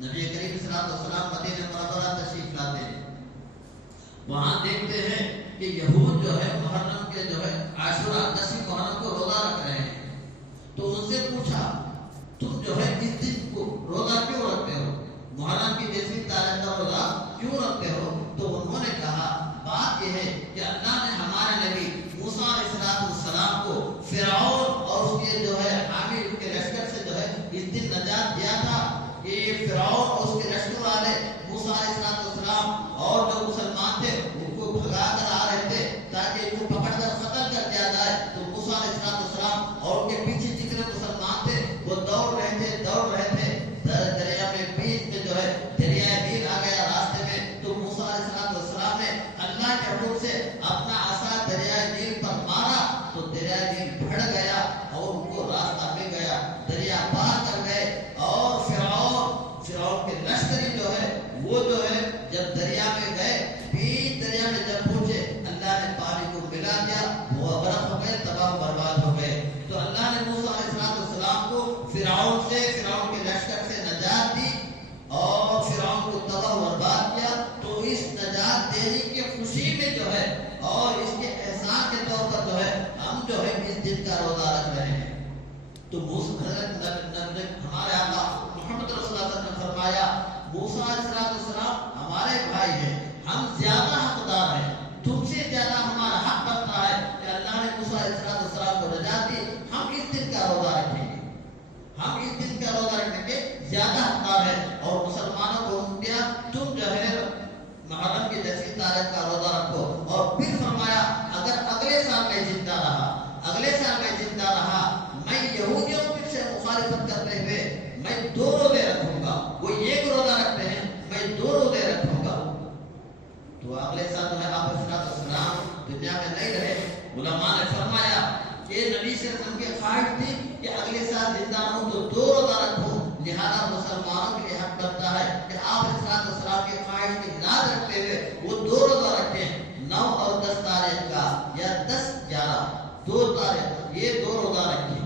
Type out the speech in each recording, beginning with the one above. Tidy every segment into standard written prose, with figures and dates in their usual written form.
نبی کریم صلی اللہ علیہ وسلم مدینہ منورہ تشریف لاتے ہیں، وہاں دیکھتے ہیں کہ یہود جو ہے محرم کے جو ہے عاشورہ 10 محرم کو روزہ رکھ رہے ہیں، تو ان سے پوچھا تم جو ہے اس دن کو روزہ کیوں رکھتے ہو، محرم کی 10 تاریخ کا روزہ کیوں رکھتے ہو؟ تو انہوں نے کہا بات یہ ہے کہ اللہ نے ہمارے نبی موسیٰ علیہ السلام کو فرعون اور اس کے جو ہے حامی اس کے لشکر سے جو ہے اس دن نجات دیا تھا کہ فرعون اور اس کے لشکر والے موسیٰ علیہ السلام اور جو مسلمان تھے ان کو بھگا کر آ رہے تھے تاکہ ان کو پکڑ کر قتل کر دیا جائے، تو موسیٰ علیہ السلام اور ان کے پیچھے جتنے مسلمان تھے وہ دوڑ رہے تھے دریا میں بیچ میں جو ہے دریائے نیل آ گیا راستے میں، تو موسیٰ علیہ السلام نے اللہ کے حکم سے اپنا عصا دریائے نیل پر مارا تو دریائے نیل بڑھ گیا اور ان کو راستہ مل گیا، دریا پار کر گئے۔ اور فرعون کے لشکری جو ہے وہ جو ہے جب دریا میں گئے، بیچ دریا میں جب پہنچے اللہ نے پانی کو ملا دیا، وہ غرق ہو گئے، تباہ و برباد ہو گئے۔ تو اللہ نے موسیٰ علیہ السلام کو فرعون کے لشکر سے نجات دی اور فرعون کو تباہ و برباد کیا، تو اس نجات دینے کی خوشی میں جو ہے اور اس کے احسان کے طور پر جو ہے ہم جو ہے اس دن کا روزہ رکھ رہے ہیں۔ تو ہمارے آقا محمد رسول اللہ صلی اللہ علیہ وسلم نے فرمایا موسیٰ علیہ السلام ہمارے بھائی ہیں، ہم زیادہ حقدار ہیں، تم سے زیادہ ہمارا حق بنتا ہے کہ اللہ نے موسیٰ علیہ السلام کو نجات دی، ہم اس دن کا روزہ رکھیں گے، ہم اس دن کا روزہ رکھنے کے زیادہ حقدار ہیں۔ اور مسلمانوں کو حکم دیا تم جو ہے محرم کی 10 تاریخ کا روزہ رکھو، اور پھر فرمایا اگر اگلے سال میں زندہ رہا میں یہودیوں سے مخالفت کرتے ہوئے میں 2 روزے رکھوں گا، وہ 1 روزہ رکھتے ہیں میں 2 روزے رکھوں گا۔ تو اگلے سال جو ہے آپ صلی اللہ علیہ وسلم دنیا میں نہیں رہے، علماء نے فرمایا کہ نبی صلی اللہ علیہ وسلم کی خواہش تھی کہ اگلے سال زندہ ہوں تو 2 روزہ رکھوں، لہذا مسلمانوں کے لیے حق بنتا ہے کہ آپ صلی اللہ علیہ وسلم کی خواہش کی یاد رکھتے ہوئے وہ 2 روزہ رکھیں، 9 اور 10 تاریخ کا یا 10 11 2 تاریخ یہ 2 روزہ رکھیں۔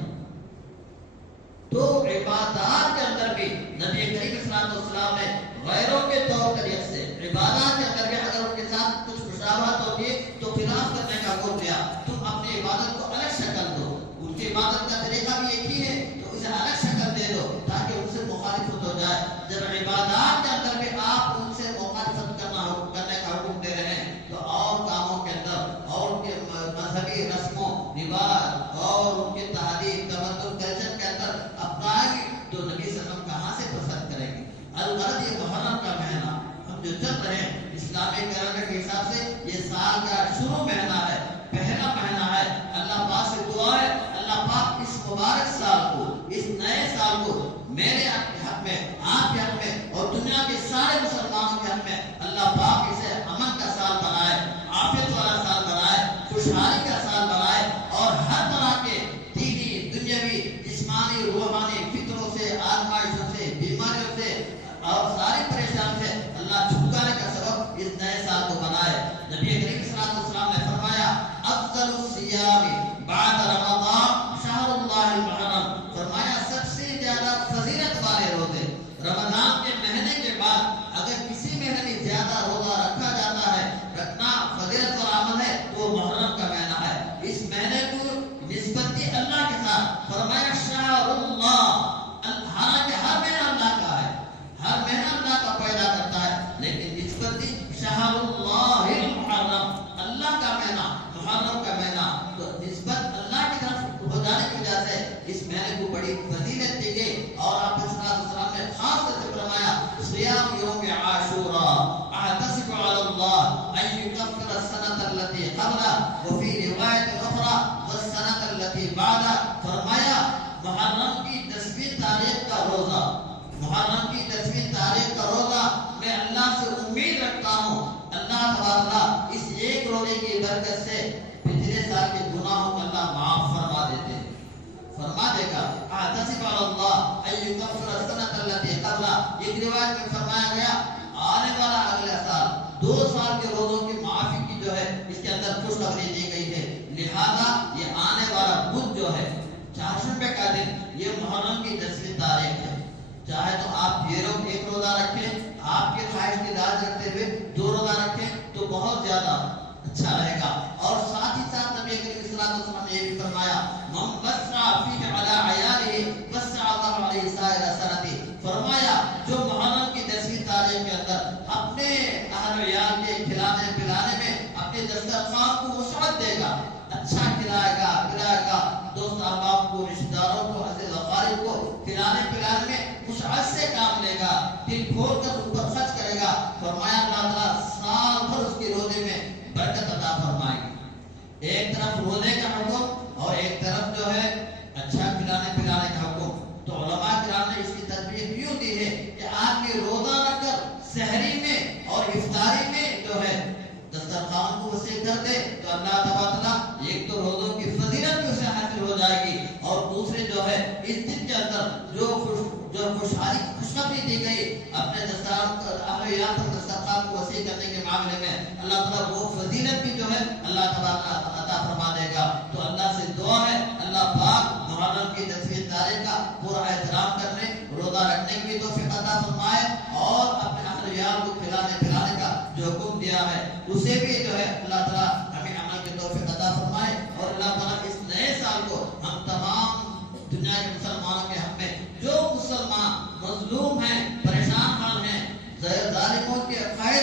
تو عبادات کے اندر بھی نبی کریم صلی اللہ علیہ وسلم نے غیروں کے طور طریقے سے عبادات کے اندر بھی اگر ان کے ساتھ کچھ مشابہت ہوتی ہے تو خلاف کرنے کا حکم دیا، تم اپنی عبادت کو الگ شکل دو، ان کی عبادت کا طریقہ بھی ایک ہی ہے تو اسے الگ شکل دے دو تاکہ ان سے مخالفت ہو جائے۔ جب عبادات کے اندر بھی آپ ان سے مخالفت کرنے کا حکم دے رہے ہیں تو اور کاموں کے اندر اور ان کے مذہبی رسم و رواج اور ان کے تہذیب تمدن کلچر کے اندر اپنائیں گے تو نبی صلی اللہ علیہ وسلم کہاں سے پسند کریں گے؟ الغرض یہ محرم کا مہینہ ہم جو چل رہے ہیں اسلامی کیلنڈر کے حساب سے یہ سال کا شروع مہینہ ہے، پہلا مہینہ ہے۔ اللہ پاک سے دعا ہے اللہ پاک اس مبارک سال کو، اس نئے سال کو میرے حق میں، آپ کے حق میں اور دنیا کے سارے مسلمانوں کے حق میں اللہ پاک اسے امن کا سال بنائے، عافیت والا سال بنائے، خوشحالی کا سال بنائے اور ہر طرح کے دینی، دنیاوی، جسمانی، روحانی فکروں سے، آزمائشوں سے، بیماریوں سے اور ساری پریشان سے اللہ چھٹکارے کا سبب اس نئے سال کو بنائے۔ نبی کریم صلی اللہ علیہ وسلم نے فرمایا افضل الصیام بعد رمضان شہر اللہ المحرم، فرمایا سب سے زیادہ فضیلت والے روزے رمضان کے مہینے کے بعد اگر کسی مہینے میں زیادہ روزہ رکھا جاتا ہے، رکھنا فضیلت والا عمل ہے تو وہ محرم کا مہینہ ہے۔ اس مہینے کو نسبت دی اللہ کے ساتھ، فرمایا شہر اللہ، حالانکہ ہر مہینہ اللہ کا ہے، ہر مہینہ اللہ کا پیدا کرتا ہے، لیکن نسبت دی شہر اللہ المحرم، اللہ کا مہینہ، محرم کا مہینہ، تو نسبت اللہ کی طرف ہو جانے کی وجہ سے اس مہینے کو بڑی فضیلت دی گئی۔ اور آپ صلی اللہ علیہ وسلم نے خاص طور سے فرمایا صیام یوم عاشوراء احتسب علی اللہ ان یکفر السنۃ التي قبلہ وفی روایت اخرى والسنۃ التي بعدہ، فرمایا محرم کی 10ویں تاریخ کا روزہ، محرم کی 10ویں تاریخ کا روزہ میں اللہ سے امید رکھتا ہوں اللہ تبارک اس ایک روزے کی برکت سے پچھلے سال کے گناہوں کو اللہ معاف فرما دیتے ہیں، فرما دے گا۔ احتسب علی اللہ ان یکفر السنۃ التي قبلہ، ایک روایت میں فرمایا گیا آنے والا اگلا سال 2 سال کے روزوں کی معافی کی جو ہے اس کے اندر خوشخبری دی گئی ہے، لہذا یہ آنے والا بدھ جو ہے چہارشنبے کا دن، یہ محرم کی 10ویں تاریخ ہے، چاہے تو آپ یہ ایک روزہ بہت زیادہ اچھا رہے گا. اور ساتھ ہی ساتھ نبی کریم صلی اللہ علیہ وسلم نے یہ بھی فرمایا من بسع فی علی عیاله بسع اللہ علیہ سائر سنتی. فرمایا جو محرم کی 10ویں تاریخ کے اندر اپنے اہل عیال کے کھلانے پلانے میں اپنے دسترخوان کو وسعت دے گا, اچھا کھلائے گا, دوست احباب کو, رشتہ داروں کو, عزیز اقارب کو کھلانے پلانے میں وسعت سے کام لے گا, دل کھول کر ان پر خرچ کرے گا. فرمایا اللہ تعالیٰ سال بھر اس کے روزے میں برکت عطا فرمائے گی. ایک طرف روزے کا حکم اور ایک طرف جو ہے اچھا کھلانے پلانے کا حکم. تو علماء کرام نے اس کی تطبیق یوں دی ہے کہ آدمی روزہ رکھ کر سحری میں اور افطاری میں جو ہے دسترخوان کو وسیع کر دے تو اللہ تعالیٰ ایک تو روزوں کی فضیلت بھی اسے حاصل ہو جائے گی, اور دوسرے جو ہے اس دن کے اندر جو خوشخبری دی گئی اپنے دسترخوان کو وسیع کرنے کے معاملے میں, اللہ تعالیٰ وہ فضیلت بھی جو ہے اللہ تعالیٰ عطا فرما دے گا. تو اللہ سے دعا ہے اللہ پاک محرم کی 10ویں تاریخ کا پورا احترام کرنے, روزہ رکھنے کی بھی توفیق عطا فرمائے, اور اپنے اہل عیال کو کھلانے پلانے کا جو حکم دیا ہے اسے بھی جو ہے اللہ تعالیٰ ہمیں عمل کی توفیق عطا فرمائے. اور اللہ تعالیٰ اس نئے سال کو ہم تمام دنیا کے مسلمانوں کے حق میں جو مسلمان مظلوم ہیں, پریشان حال ہیں, ظالموں کے قائد